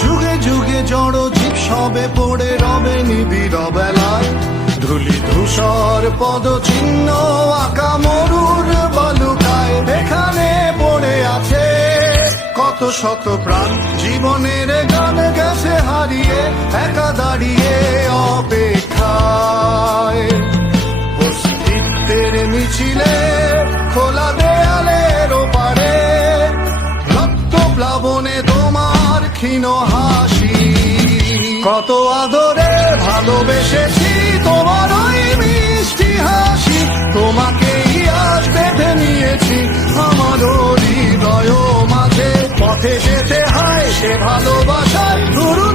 যুগে যুগে জড় জীব সবে পড়ে রবে নিবিড় বেলায়, ধুলি ধূসর পদ চিহ্ন আঁকা মরুর বালুকায়। এখানে পড়ে আছে কত শত প্রাণ, জীবনের গান গেছে হারিয়ে, একা দাঁড়িয়ে অপেক্ষায়। অস্তিত্বের মিছিলে খোলা দেয়ালের ওপারে, রক্ত প্লাবনে তোমার ক্ষীণ হাসি। কত আদরে ভালোবেসেছি তোমার ওই মিষ্টি হাসি, তোমাকেই আজ বেঁধে নিয়েছি আমার হৃদয় মাঝে। পথে যেতে হয় সে ভালোবাসার গুরু